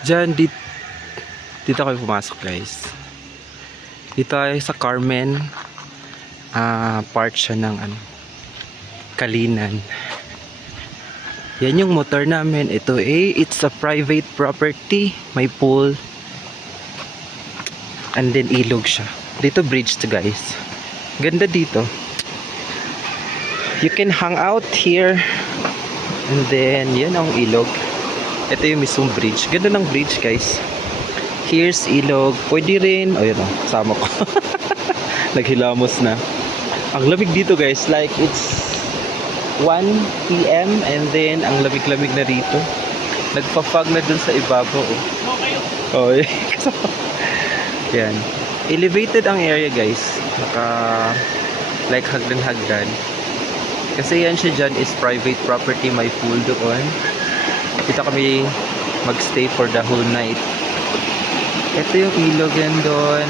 Diyan, dito kayo pumasok guys. Dito tayo sa Carmen. Part siya ng Kalinan. Yan yung motor namin. Ito it's a private property. May pool. And then ilog siya. Dito bridge to guys. Ganda dito. You can hang out here. And then yan ang ilog. Ito yung mismong bridge. Ganda ng bridge guys. Here's ilog. Pwede rin. O yan o. Sama ko. Naghilamos na. Ang lamig dito guys. Like it's 1 PM. And then ang lamig-lamig na rito. Nagpa-fog na dun sa ibabaw. Oh. Yan. Elevated ang area guys. Like hagdan-hagdan. Kasi yan siya dyan is private property. May pool doon. Dito kami magstay for the whole night. Ito yung ilog yan doon.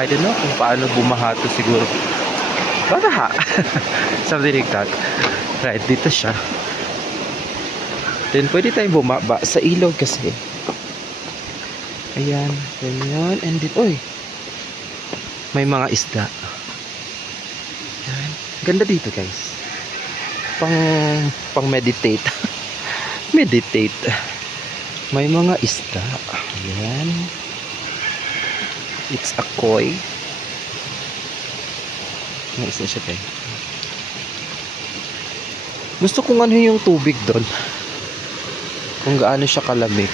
I don't know kung paano bumaha to siguro. Bataha. Something like that. Right, dito siya. Then pwede tayong bumaba sa ilog kasi. Ayan. Ganyan. And then, oy. May mga isda. Ayan. Ganda dito guys. Pang meditate. Meditate. May mga isda. Ayan. It's a koi. May isa siya tayo. Gusto kong ano yung tubig doon. Kung gaano siya kalamig.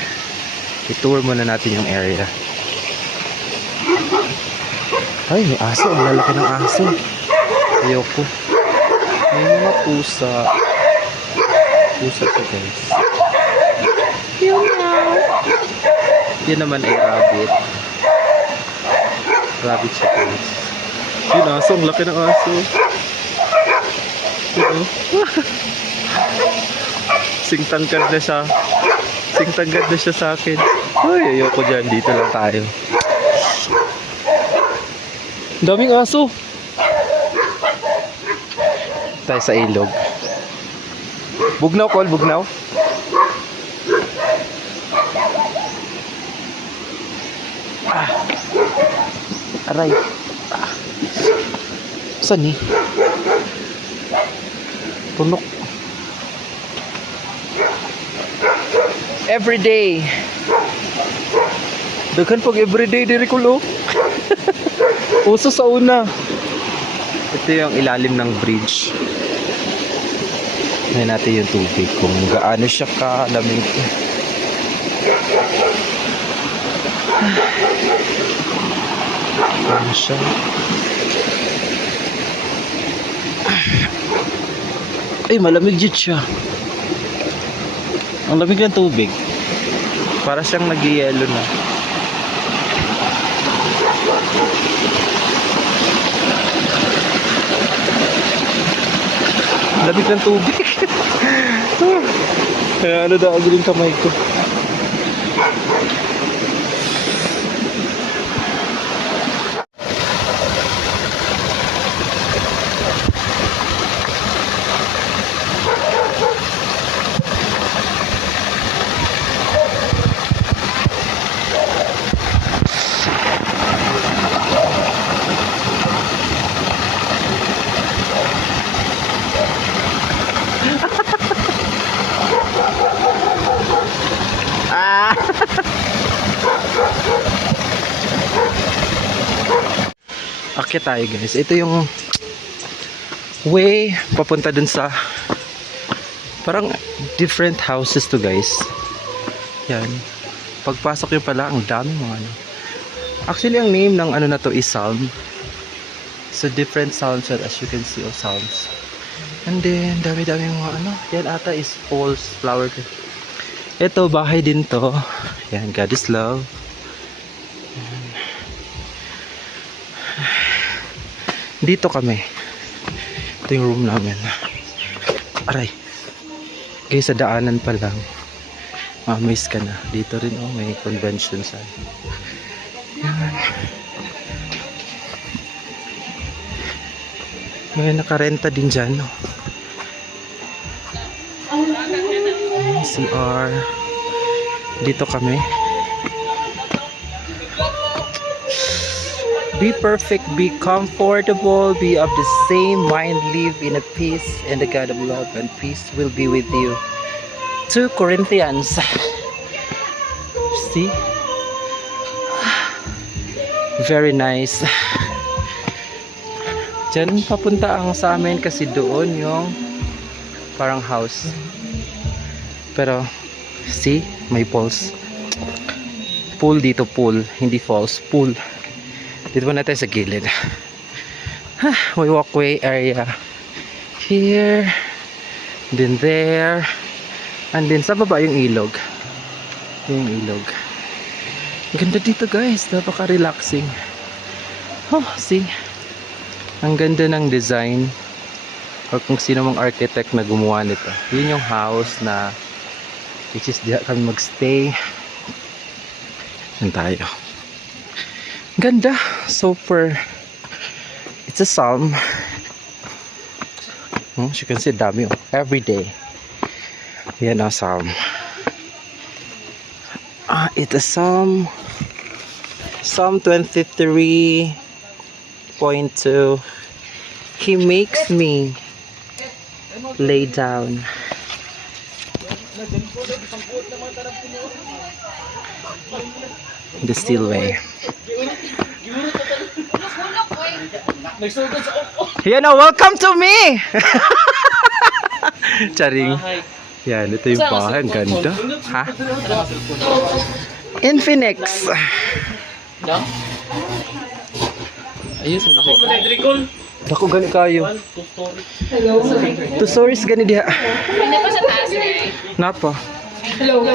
I-tour muna natin yung area. Ay, may aso. Ang lalaki ng aso. Ayoko. May mga pusa. Pusa siya guys. Yan naman ay rabbit. Rabbit siya guys. Yun aso. Ang laki ng aso. Yun Singtangkad na siya. Singtangkad na siya sa akin. Ay, ayoko dyan. Dito lang tayo. Daming aso. Tayo sa ilog. Bugnaw, Col. Bugnaw. Aray. Saan ni? Tunok. Everyday. Daghan pag everyday diri ko lo. Uso sa una. Ito yung ilalim ng bridge. Tingnan natin yung tubig kung gaano siya kalamig. Ano siya? Ay, malamig dito siya. Ang lamig ng tubig. Para siyang nag-yelo na. Lamig ng tubig. Kaya ano daw agad yung kamay ko. Akyat tayo guys. Ito yung way papunta dun sa parang different houses to guys. Yan. Pagpasok yung pala, ang daming mga ano. Actually, ang name ng ano na to is Salm. So different sounds as you can see of sounds. And then dami-dami mga ano. Yan ata is false flower. Ito bahay din to. Yan, God is love. Yan. Dito kami. Ito yung room namin. Aray. Guys, sa daanan pa lang. Miss ka na. Dito rin may convention center. Yan. May nakarenta din dyan. CR. Dito kami. Be perfect, be comfortable, be of the same mind, live in a peace, and the God of love and peace will be with you. 2 Corinthians. See? Very nice. Diyan papunta ang sa amin kasi doon yung parang house. Pero, see? May falls. Pool dito, pool. Hindi falls, pool. Dito na tayo sa gilid. May walkway area. Here. Then there. And then sa baba yung ilog. Yung ilog. Ganda dito guys. Napaka-relaxing. Oh, see? Ang ganda ng design. O kung sino mong architect na gumawa nito. Yun yung house na which is diyan kami magstay. Yan tayo. Ganda. Super. It's a psalm. As you can see, dami oh. Every day. Yan ang psalm. It's a psalm. Psalm 23.2. He makes me lay down. The still way. Yan o, welcome to me! Charing. Yan, ito yung bahay. Ang ganda. Ha? Infinix. Ayun, ako gani kayo. 2 stories gani diha. Hindi pa sa taas, right? Napa.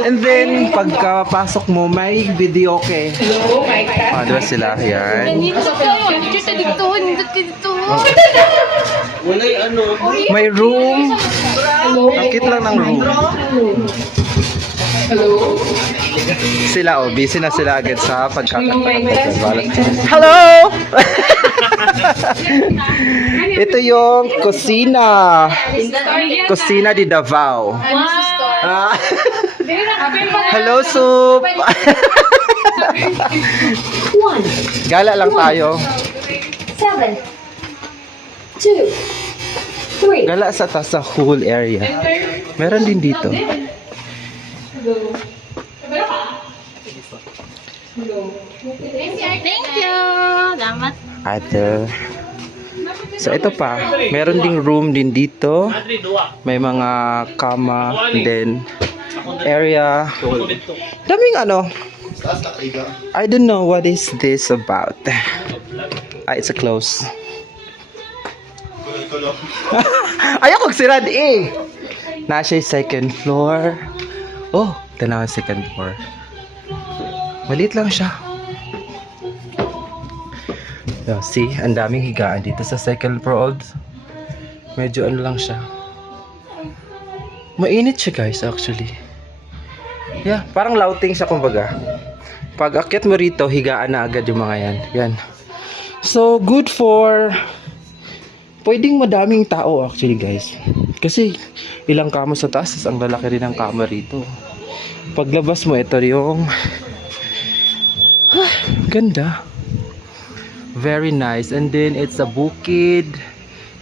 And then, pagkapasok mo, may video okay. Hello, mic test. Diba sila? Yan. May room. Akit lang ng room. Hello. Sila, oh, busy na sila agad sa pagkakataon. Hello! Ito yung kusina. Kusina di Davao. Ah. Hello, soup. Gala lang tayo. 7, 2, 3. Gala sa taas sa whole area. Meron din dito. Thank you. Salamat. Ate. So ito pa, meron ding room din dito. May mga kama, then area. Daming ano. I don't know what is this about. It's a close. Ayaw kong sirad eh. Nasa yung second floor. Oh, tanaw yung second floor. Maliit lang siya. So, see, ang daming higaan dito sa second floor. Medyo ano lang siya. Mainit siya guys actually. Yeah, parang louting siya kumbaga. Pag akyat mo rito, higaan na agad yung mga yan. Yan. So, good for pwedeng madaming tao actually guys. Kasi ilang kama sa taas, ang lalaki rin ng kama rito. Paglabas mo, ito yung ganda. Very nice. And then it's a bukid.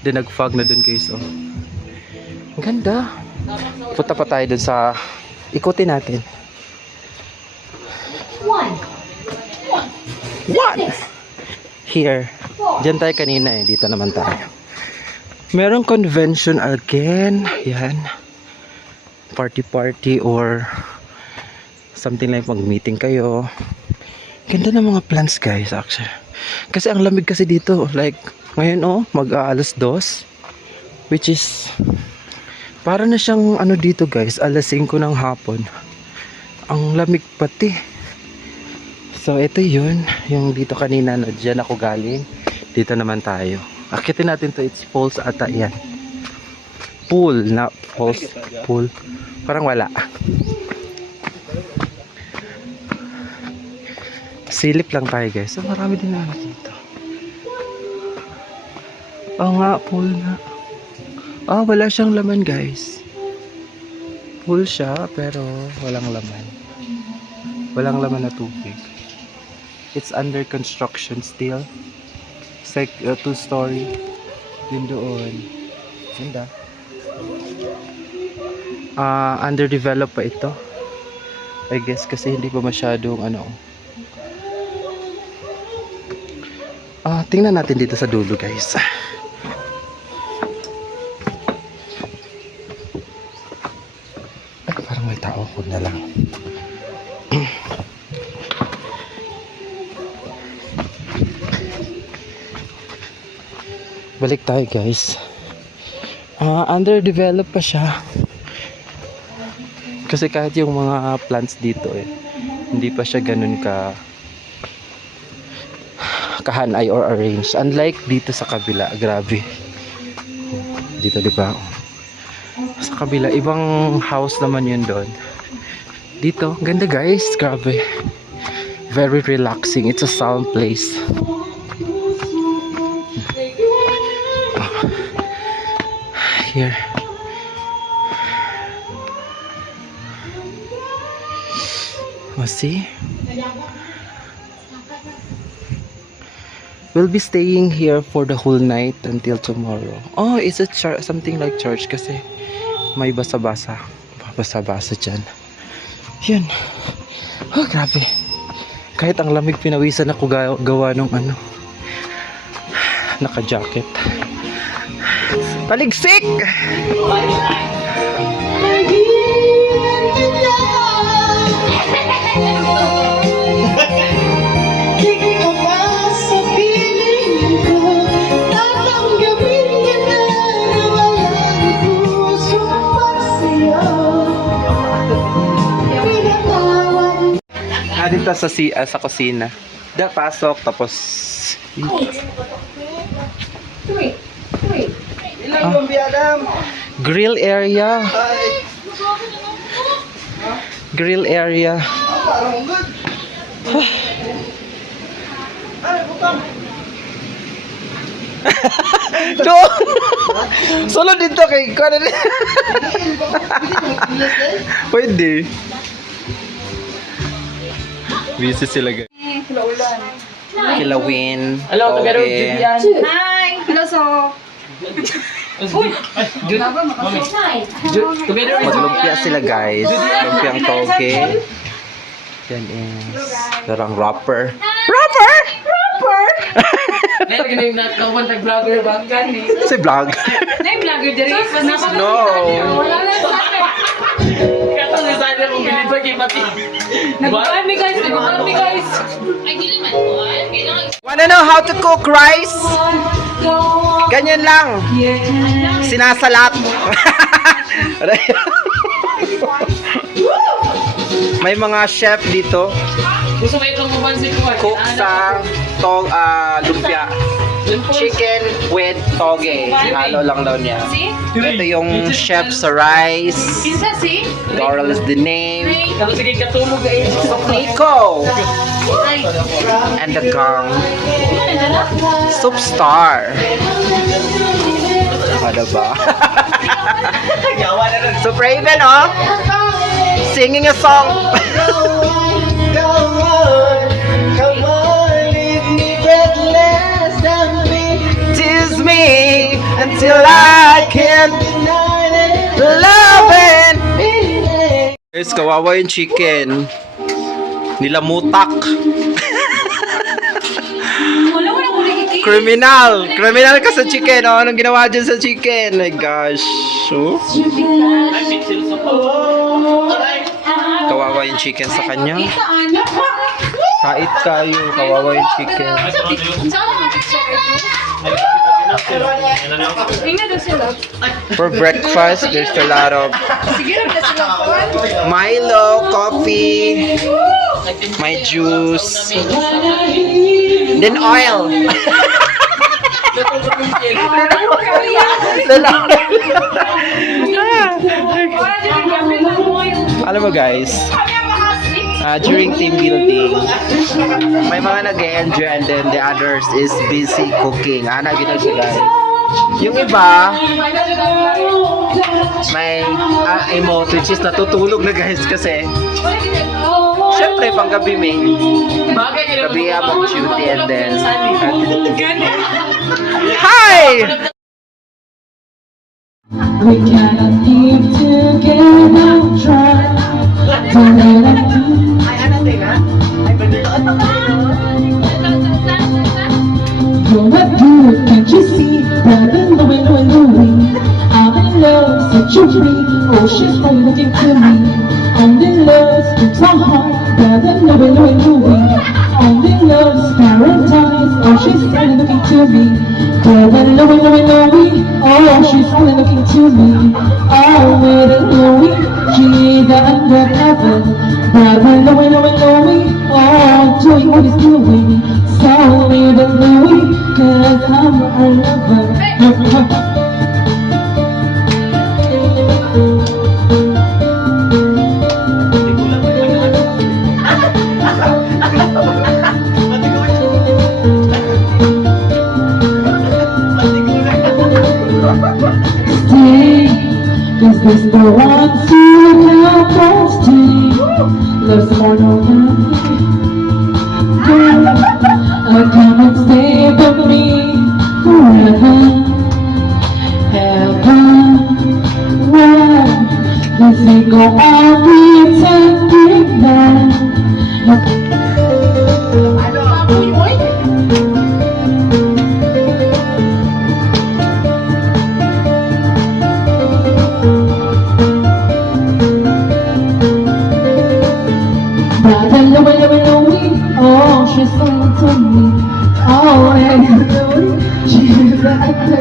Then nag-fog na dun guys. Oh. Ganda. Punta pa tayo dun sa ikutin natin. 1. Here. Diyan tayo kanina eh. Dito naman tayo. Merong convention again. Yan. Party or something like mag-meeting kayo. Ganda ng mga plants guys actually. Kasi ang lamig kasi dito. Like ngayon oh, mag-aalas 2. Which is para na siyang ano dito guys, alas 5 ng hapon. Ang lamig pati. So ito yun, yung dito kanina na dyan ako galing. Dito naman tayo. Akitin natin to, it's falls ata yan. Pool, na falls, pool. Parang wala. Silip lang tayo guys. So marami din na dito. Oo nga, pool na. Wala siyang laman guys. Pool siya pero walang laman. Walang laman na tubig. It's under construction still. It's like 2-story. Yun doon. Ganda. Underdeveloped pa ito. I guess kasi hindi pa masyadong ano. Tingnan natin dito sa dulo, guys. Ay, parang may tao. Huwag na lang. Balik tayo, guys. Underdeveloped pa siya. Kasi kahit yung mga plants dito hindi pa siya ganun kahanay or arrange. Unlike dito sa kabila, grabe. Dito, di ba? Sa kabila, ibang house naman yun doon. Dito, ganda guys, grabe. Very relaxing. It's a sound place. Here. See? We'll be staying here for the whole night until tomorrow. Oh, is it something like church kasi may basa-basa. Basa-basa dyan. Yun. Oh, grabe. Kahit ang lamig, pinawisan ako gawa nung ano. Naka-jacket. Paligsik! Dito sa kusina. Pasok tapos 3. grill area. Grill area. Do. Solo dito kay Pwede. Busy sila guys. Kilawin. Hello, Tagaro, Okay. Julian. Hi! Hello, so. Together with Maglumpia sila guys. Lumpiang toge. Yan is darang rapper. Meron ka na yung nakawan nag-vlogger ba? Gani. Si vlog. Nag-vlogger diri. No. Wala lang sa akin. Katong sa sana mong bilibag yung pati. Nag-army guys. Nag-army guys. Ay, di naman po. Kailangan Wanna know how to cook rice? Ganyan lang. Sinasalat. May mga chef dito. Gusto mo itong mabansin ko. Cook sa lumpia. Chicken with toge. Halo lang daw niya. si? Ito yung chef sa rice. Kinsa si? Doral is the name. Tapos sige katulog eh. Nico. Ay. And the gang. Soup star. Ano ba? So Raven, oh. Singing a song. Tease me until I can't love it. Guys, kawawa yung chicken. Nilamutak. Wala ko nakikita. Criminal ka sa chicken. Oh, anong ginawa dyan sa chicken? My gosh. Oh. Kawawa yung chicken sa kanya. Kait kayo. Kawawa yung chicken. Saan naman picture ito? Tingnan daw sila. For breakfast, there's a lot of Sige na sila. Milo, coffee, my juice, then oil. Alam mo guys, during team building, may mga nag-enjoy and then the others is busy cooking. Ana, gano'n sila. Yung iba, may emote which is natutulog na guys kasi syempre Siyempre, pang gabi, may. Bagay ka Gabi habang shooty and then. Gani. Hi! We cannot live together, try to let us You're not good, can't you see? Brother Louie, I'm in love, set you free. Oh, she's only looking to me. Only love strips our heart. Brother Louie, only love's paradise. Oh, she's only looking to me. Brother Louie, oh, she's only looking to me. Oh, little Louie, she's the undercover. Brother Louie, oh, doing what he's doing. So little Louie, 'cause I'm a lover. Stay, 'cause this the one to help us stay. Love's more than come and stay with me forever, ever. Why? Let's go on pretending that. Brother Louie, oh, she's so to me. Oh, Louie, she's at the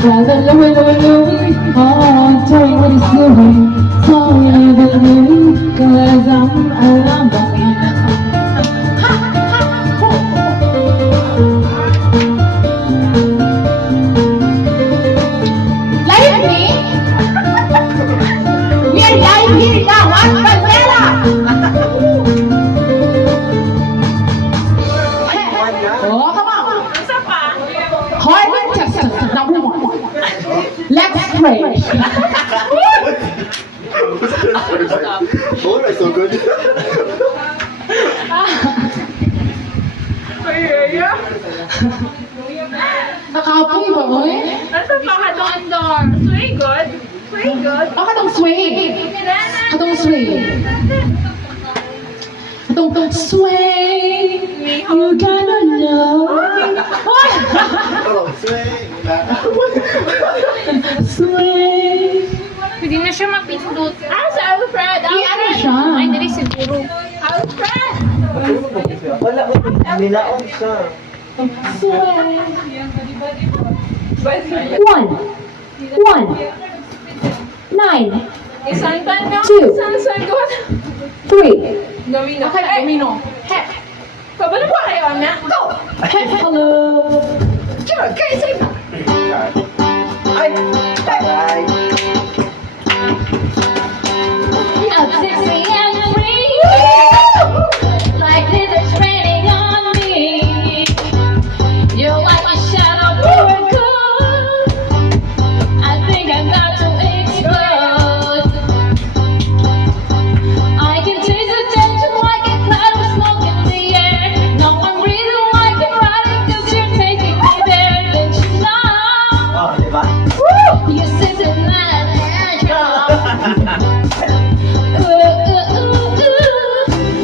Brother Louie, oh, tell me what he's doing. Tell me Louie, 'cause I'm a lover. Live me? We are live here now, at Caldera! Oh, come on. Harvard, Texas, number 1. Let's pray. Oh, that's so good. Nakapoy ba, oy? Nasa pa ka doon, Dor? Sway good? Sway good? Oh, katong sway. Katong sway. Katong sway. You gotta know. Oy! Oh, swing. Sway. Hindi na siya mapindot. Ah, sa Alfred! Ano siya? Ay, dali siguro. Alfred! Wala ko. Ninaon siya. Sway. 1, 9, Isang tanong. Two. Isang sagot. 3. Domino. Okay, domino. Hep. Kabalo po kayo, Ana? Go! Hello. Sure, kayo sa'yo. Ay! Ay! Up 6 a.m. free. Like this is raining on me. You're like a shadow for a good. I think I'm about to explode. I can taste the tension like a cloud of smoke in the air. No one really like it riding 'cause you're taking me there. Don't you know? Oh, diba? You sit in that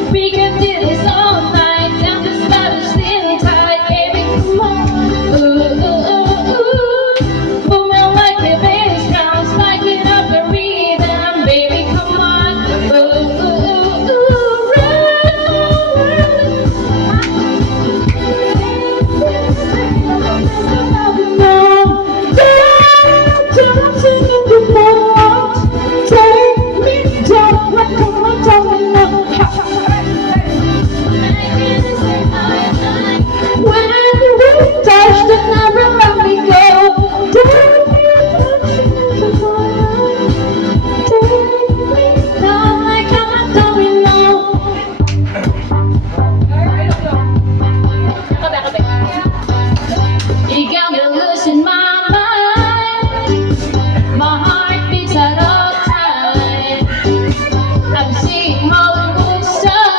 we can do this all night. I'm just about to sit tight, baby. Come on. Moving like the bass drums, spiking up the rhythm, baby. Come on. When we touch the never let me go. Take me down like I'm a domino. You got me losing my mind. My heart beats at all time. I'm seeing all the good stuff.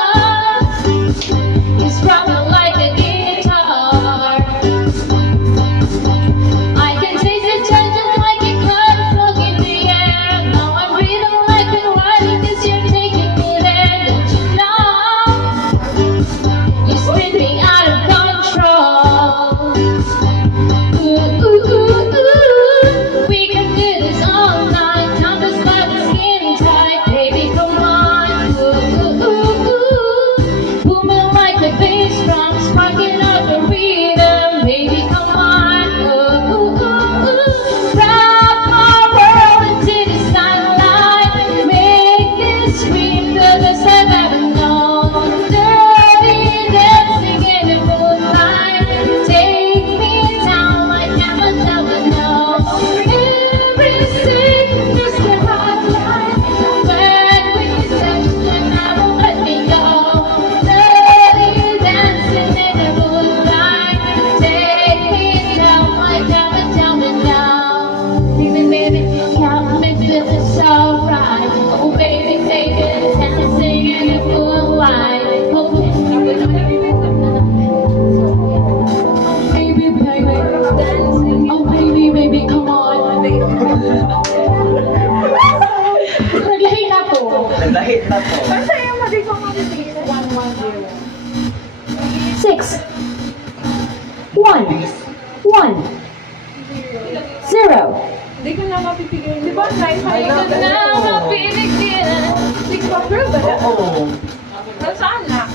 Naglahi na to. Naglahit na po. 6 1 1 0. Hindi ko na mapipigil. Di ba? Nice. Hindi ko na mapigilan. Hindi ko ma-prove ba? Oo. Saan na?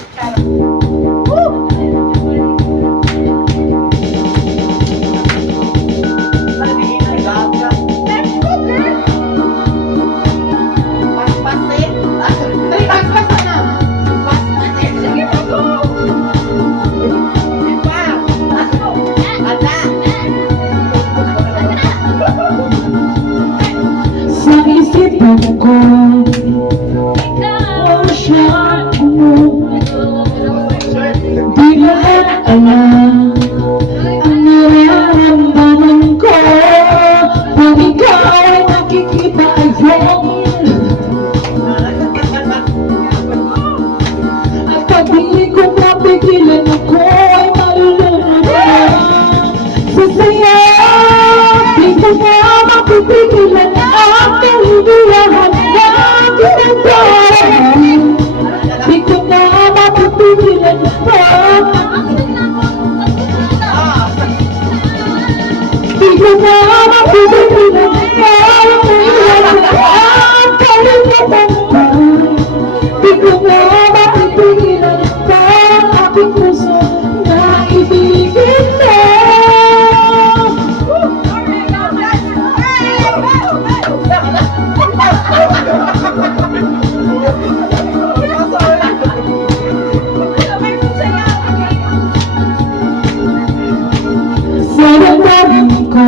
Sa isipan ko, ang siya mo. Di lahat alam ang nararamdaman ko. Pag ikaw ay nakikita ayun. At pag di ko mapigilan ako ay malulunod na sa saya. Di ko na mapipigilan ang kaligayahan na ginagawa. Di ko na mapipigilan Di ko na mapipigilan ang kaligayahan. Di ko na mapipigilan ang aking puso na ibigin mo. Sa damdamin ko,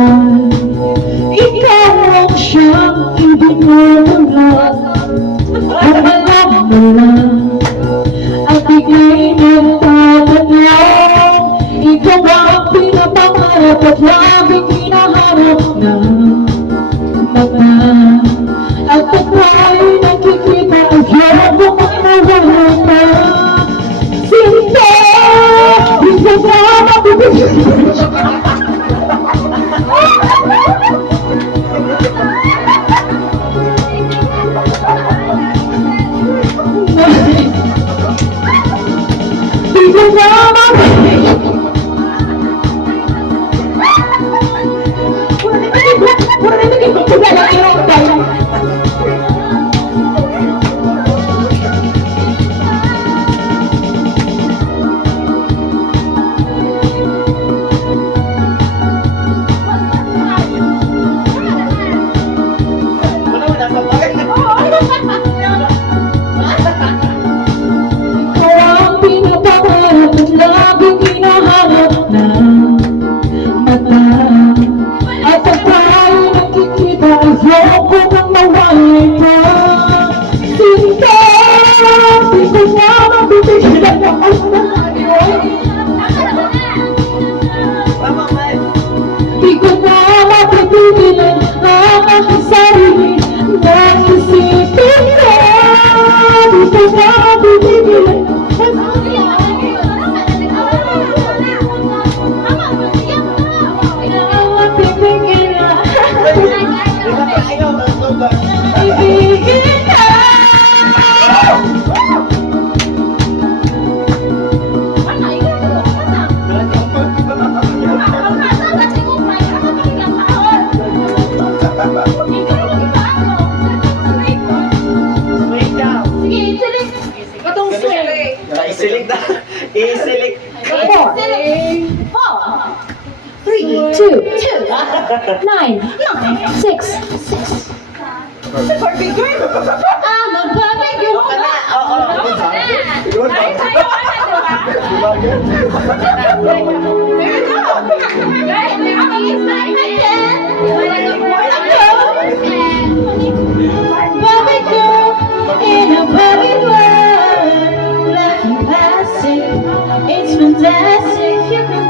ikaw ang siyang ibinulot. At alam mo lang, at bigay nagtatanong, ikaw ang pinapangarap at laging hinahanap ng mata. At pag tayo'y nakikita, ayaw mo mawala pa. Sinta, di ko na mapipigil. Di ko na mapipigil. Ikaw ang pinapangarap at laging hinahanap ng mata. At pag tayo'y nakikita, ayaw ko nang mawalay pa. Sinta, di ko na mapipigilan ang Di ko na mapipigilan ang aking sarili na isipin ko. Di ko na mapipigilan. Ibigin ka. Isilig na. Isilig. 4 3 2 9 6 I'm a perfect girl. Oo. Yun ba? Perfect girl in a perfect world. Life is plastic, it's fantastic. You can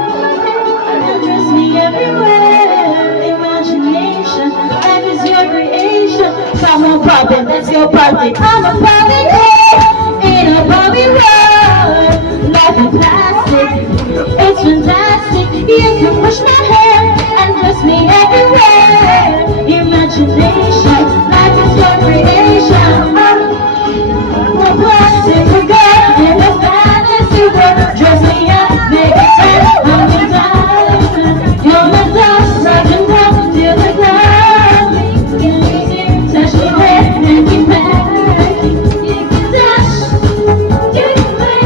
undress me everywhere. Imagination, life is your creation. Come on, pop it, let's go party. I'm a perfect girl in a perfect world. Life is plastic, it's fantastic. You can push my hair and dress me everywhere. Imagine imagination. Life is your creation. We're plastic, we're good in a fantasy world. Dress me up, make it fun. I'm your diamond. You're my dust, rock and roll till the ground. Touch me there and get back. You can touch, you can play,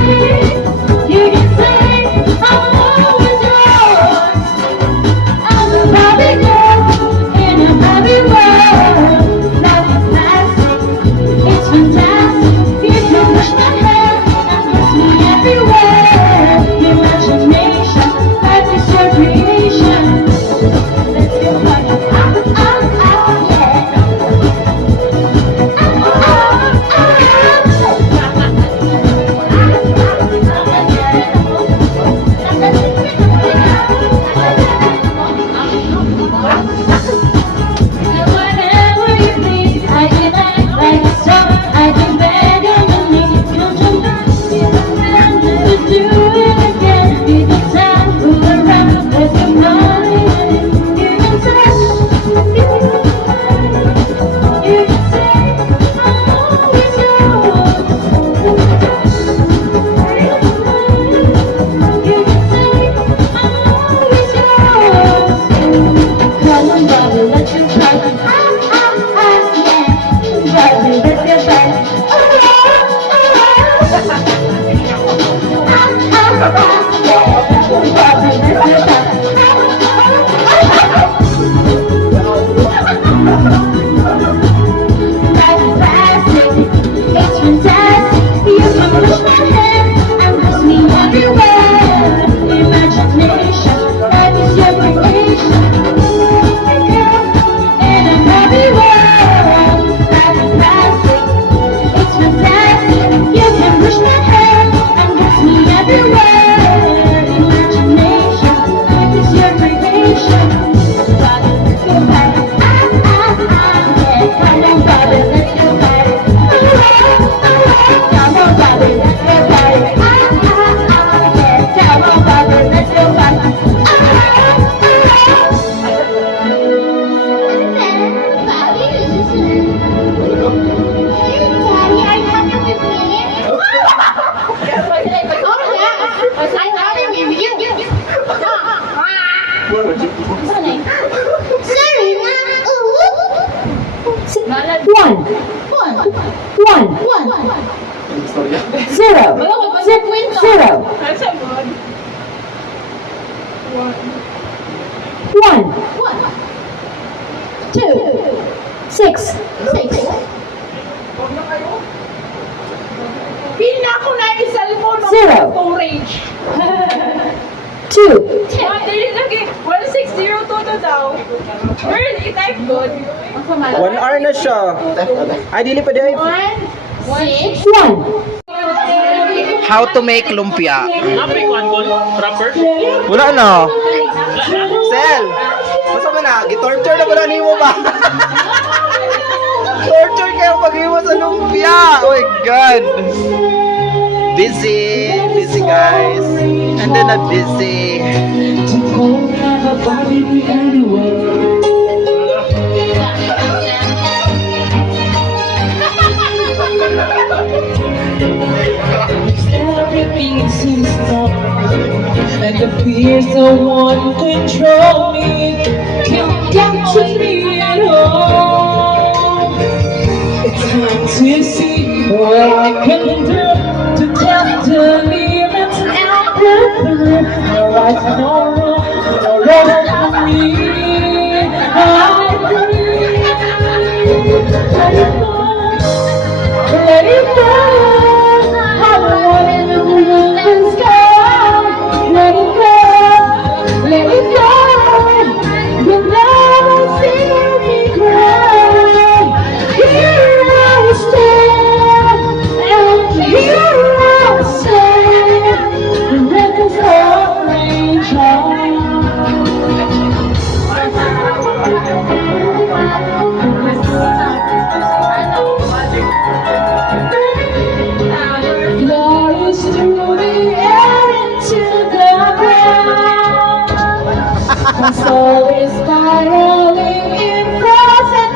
you can say, I'm always yours. I'm a Barbie girl in a Barbie world. Life is plastic, it's fantastic. You can push my hair and push me everywhere. Imagination, life is your creation. Let's go party. Whatever you please, I can act like a star. I can beg on my knees. Don't you know? I'll never do it again. Be the time, fool around, let's get money. You can touch, you can say, I'm always yours. You can say, I'm always yours. Come on, Bobby, let's get started. Yeah. Bobby, let's get started. Bobby, let's get Life is plastic, it's fantastic. You can push my hair and push me everywhere. Imagination, life is your creation. In a happy world, life is plastic, it's fantastic. You can push my hair and push me everywhere. Imagination, life is your creation. Bobby, let's go party. Yeah, come on, Bobby, let's go party. Come on, Bobby, let's go party. Yeah, come on, Bobby, let's go party. Zero. One. 2. 6. Pila ko na yung cellphone mo. Zero. Storage. 2. Dili lagi. 1602 na daw. Girl, i-type good. 1 hour na siya. Ay, dili pa di. 1. How to make lumpia. Napay ko angkol, rapper. Wala na. Sel, basta ba na? Gitorture na ba na mo ba? Torture kayo pag-iwa sa lumpia. Oh my God. Busy guys. And then not busy. Everything seems wrong, and the fears of one control me. Can't capture me at all. It's time to see what I can do to test the limits and the through. No right, no wrong, no wrong for me. I breathe. Let it go, let it go. I don't want it to lose the sky. Let it go, let it go. You'll never see me cry. Here I stand, and here I stand. And let the storm rage on. Flies through the air into the ground. My soul is spiraling in frozen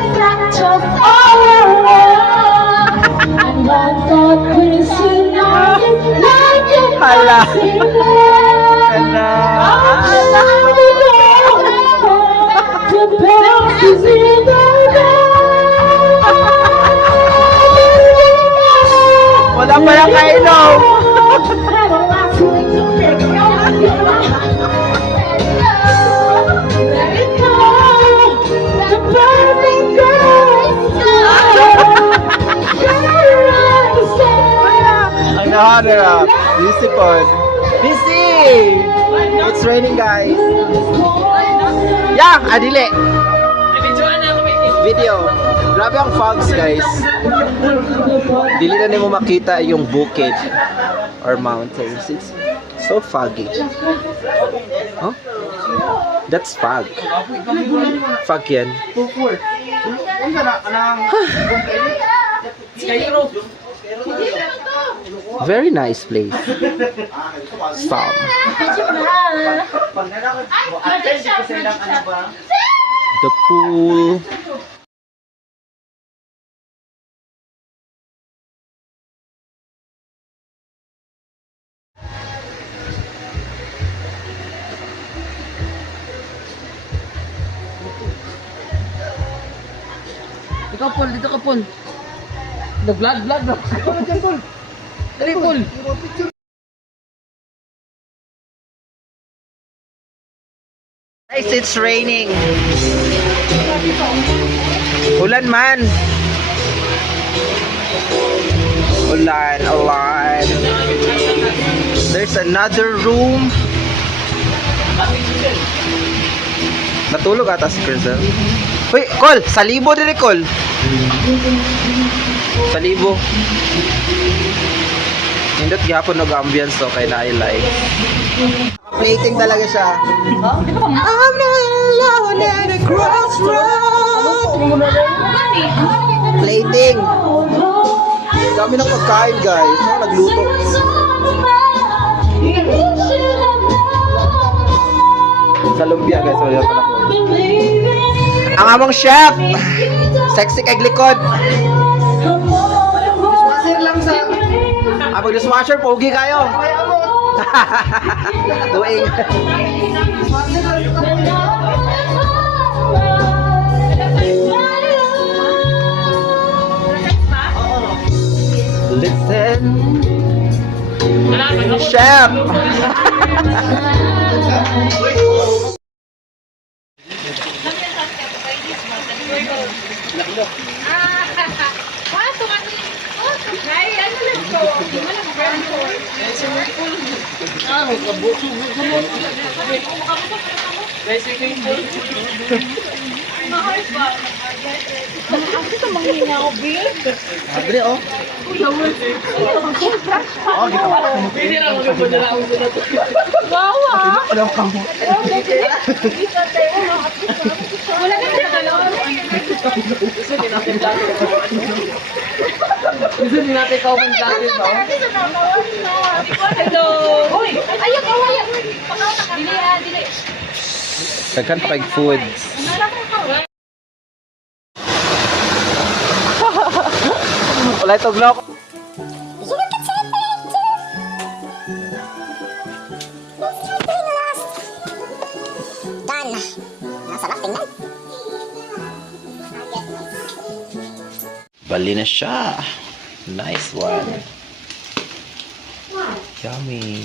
pala kainom. Ano na? Busy pod. Busy! It's raining, guys. Yeah, adili. Video. Grabe ang fogs, guys. Dili na nimo makita yung bukid or mountains. It's so foggy. Huh? That's fog. Fog yan. Very nice place. Stop. The pool. Ikaw, Paul. Dito ka, Paul. Nag-vlog. Dali, Paul. Guys, it's raining. Ulan man. Ulan. There's another room. Natulog ata si Crizel. Uy, Col! Salibo din Col! Salibo. Hindot gyapon og ambience so kay naay live. Plating talaga siya. I'm alone at a crossroad. Plating. Dami ng pagkain, guys. Nagluto. Sa lumpia, guys. Wala pa na po. Ang among chef. Sexy kay likod. Dishwasher lang sa... Pag dishwasher, pogi kayo. Tuwing. Listen. Chef. Adre, oh. Oh, kita ba? Wow, ah. Alam ka mo. Wala ka na dalawa. Gusto din natin ikaw kung vlogger ba? Hello. Uy, ayak. Dili. Daghan pa kay food. Wala ito glock. Bali na siya. Nice one. Yummy.